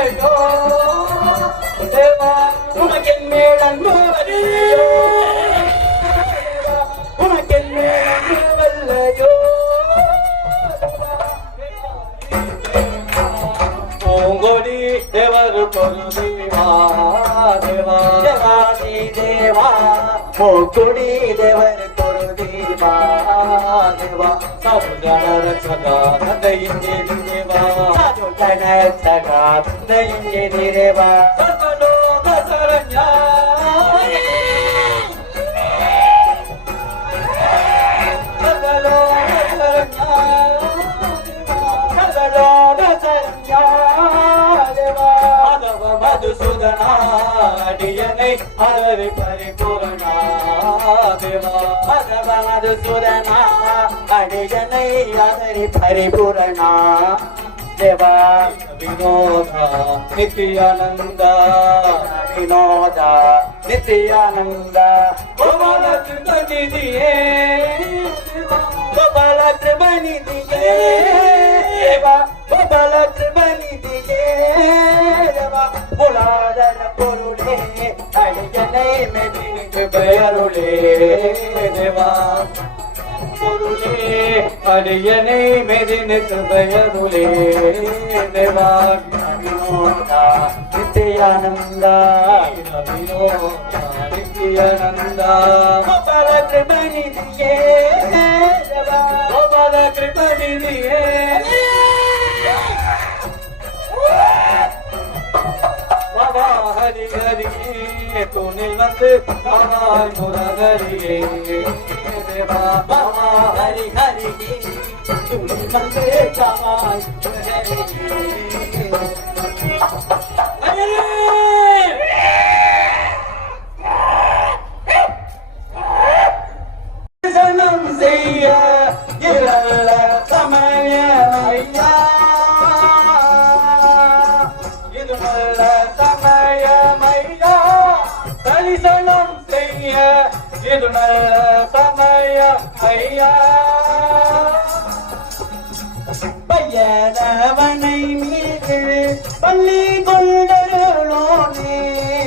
வல்லையோ தேவா உனக்கென் மேல் அன்பு வல்லையோ உனக்கென் மேல் அன்பு வல்லையோ பூங்கொடி தேவர் பொருதேவா தேவா தேவாதி தேவா பூங்குடி தேவர் பொருதேவா தேவா சதுகண ரட்சகா தந்தையின் தேவா சதுகண ரட்சகா தந்தையின் தேவா சர்வலோக சரண்யா சர்வலோக சரண்யா சர்வலோக சரண்யா தேவா மாதவ மதுசூதனா அடியனை அதரி பரிபூரணா தேவா மாதவ மதுசூதனா அடியனை அதரி பரிபூரணா தேவா வினோத நித்யானந்த வினோத நித்யானந்த கோபால கிருபநிதியே கோபால கிருபநிதியே தேவா கோபால கிருபநிதியே தேவா புலாதர பொருளே அடியனை மெதினிக்கு பெயருளே தேவா பொருளே அடியனை மெதினுக்கு பெயருளே தேவா வினோதா நித்யானந்தா வினோதா நித்யானந்தா கோபால கிருபநிதியே தேவா கோபால கிருபநிதியே பாபா ஹரி ஹரியே துணில் வந்து பாபாய் முரகரியே தேவா பாபா ஹரி ஹரியே துணில் வந்து பாபாய் முரகரியே சனம் செய்ய இரல்ல சமயம் ஐயா இது நல்ல சமயம் ஐயா தரிசனம் செய்ய இது நல்ல சமயம் ஐயா பையனவனை மீது பள்ளி கொண்டருளோனே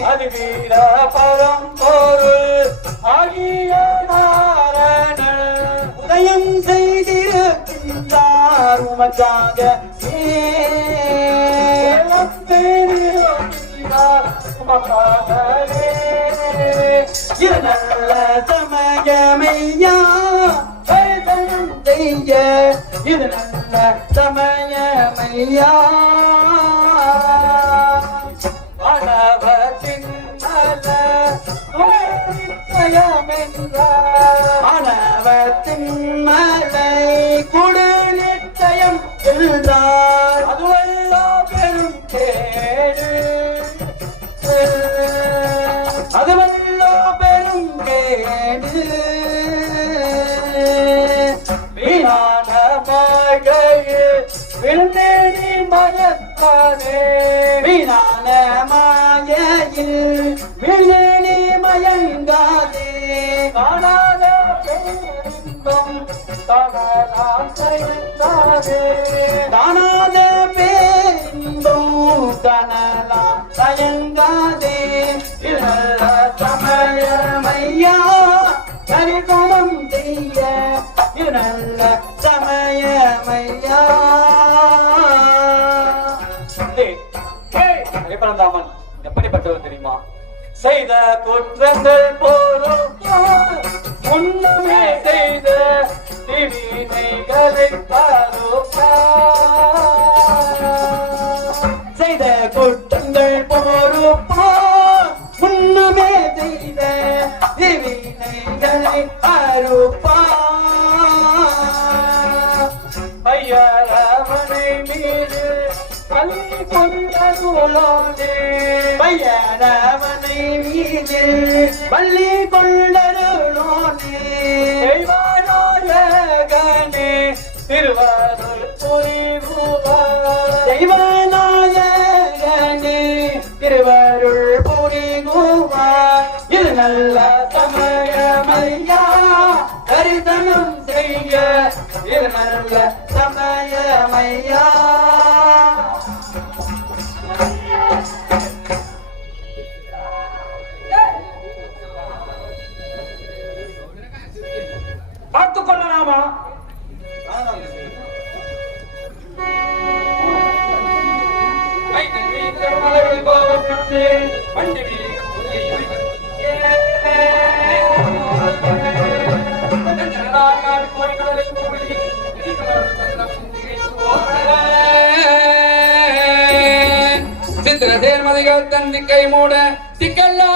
அது வீர பரம்பொருள் ஆகிய நாரண உதயம் செய்திருக்கின்றார் உமக்காக இது நல்ல சமயமையா தரிசனம் செய்ய இது நல்ல சமயமையா ஆணவத்தின் நல்ல ஆணவத்தின் மலை குடு நிச்சயம் இருந்தார் அதுவெல்லாம் பெரும் கேடு அதுவெல்லாம் பெரும் கேடு வீணான மாகையே விழுந்தேடி மயக்காதே வீணான மாயையில் விழுந்தேடி மயங்காதே காணாத பேரின்பம் காணலாம் தயங்காதே காணாத பேரின்பம் காணலாம் தயங்காதே நல்ல சமயமையா தரிசனம் செய்ய இது நல்ல சமயமையா பரந்தாமன் எப்படிப்பட்டவர் தெரியுமா செய்த குற்றங்கள் போரும் முன்னமே செய்த திவினைகளை செய்த குற்றங்கள் போரும் முன்னமே செய்த திவினைகளை அறுப்பா பையரவனை மீது பள்ளி கொண்டருளோனே பையரவனை மீது பள்ளி கொண்டருளோனே தெய்வநாயகனே திருவாரூர் புரிகுவார் தெய்வநாயகனே திருவாரூர் புரிகுவார் இது நல்ல சமயமையா தரிசனம் செய்ய இது நல்ல சமயமையா திக்கை மூட திக்கல்லா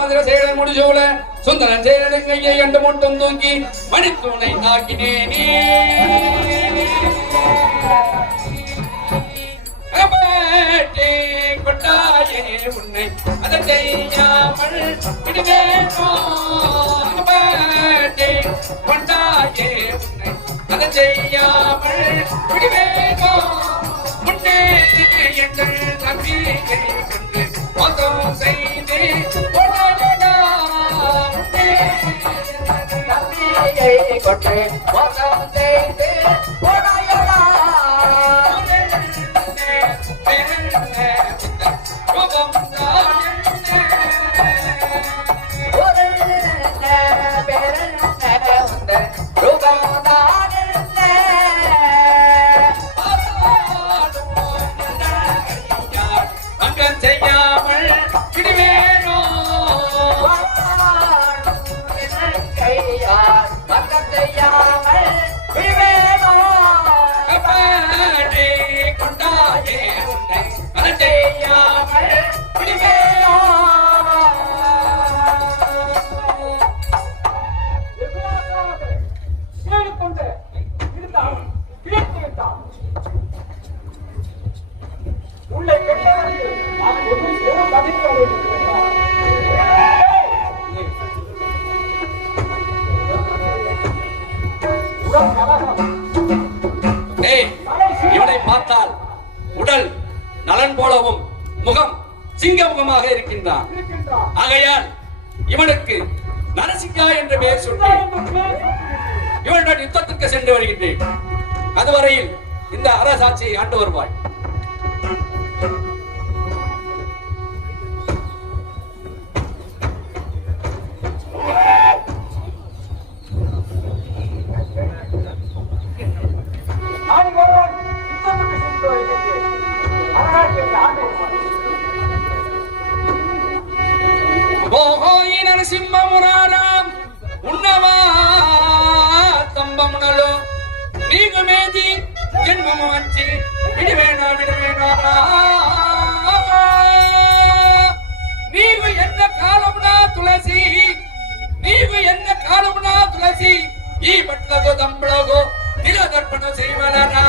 மதுர சேடன் முடிச்சோல சுந்தரன் சேரன் கையை கண்டு மட்டும் தூக்கி மணித்தூணை தாக்கினேனே கொட்டாயே உன்னை அதை செய்யாமல் விடுவேனோ கொண்டாயே உன்னை அதை செய்யாமல் விடுவேனோ முன்னே எங்கள் நம்பிக்கை கண்டு மொத்தம் செய்து நம்பிக்கை கொண்டு மொத்தம் செய்து இவனை பார்த்தால் உடல் நலன் போலவும் முகம் சிங்க முகமாக இருக்கின்றான். ஆகையால் இவனுக்கு நரசிங்கா என்ற பெயர் சொல்லி இவனுடன் யுத்தத்திற்கு சென்று வருகின்றேன். அதுவரையில் இந்த அரசாட்சியை ஆண்டு வருவாய். నరసింహమురారాం ఉన్నవా తంబమునలో నీకు మేది జన్మము వచ్చి విడివేనా నీవు ఎన్న కాలమునా తులసి నీవు ఎన్న కాలమునా తులసి ఈ బట్లతో తంబులగో నిలదర్పణ చేయవలరా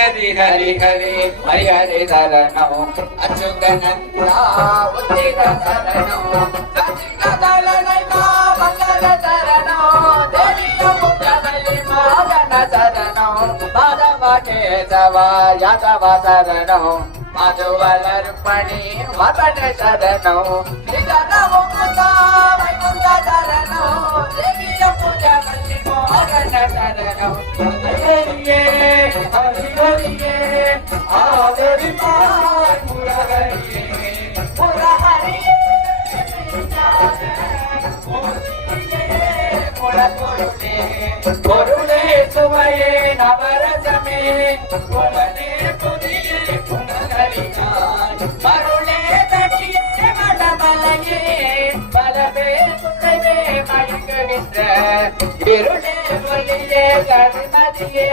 हरि हरि हरि हरि शरणो अच्युतनंदा उच्चित शरणो सचिका दलनैका मंगल शरणो देवीय मुक्तमयि मोहन शरणो माधव केशव यादव शरणो मधुवलर्पणि वपन शरणो श्रीधर मुकुंद वैकुंठ शरणो देवीय मुक्तमयि मोहन शरणो हरिये हरिये आदरि पार मुरहरिये मुरहरिये मुरहरिये பொருளே பொருளே சுவையே நவரசமே புலனே புதிய புனகலினான் மருளே தட்டியே மடமலையே பலவே சுத்தைவே மயங்குகின்ற இருளே ஒளியே கருமதியே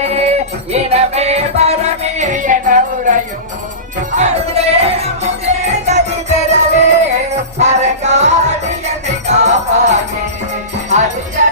இனமே பரமே என உரையும் அருளே அமுதே நதி பெறவே அரங்காடி என்னை காப்பானே அடியே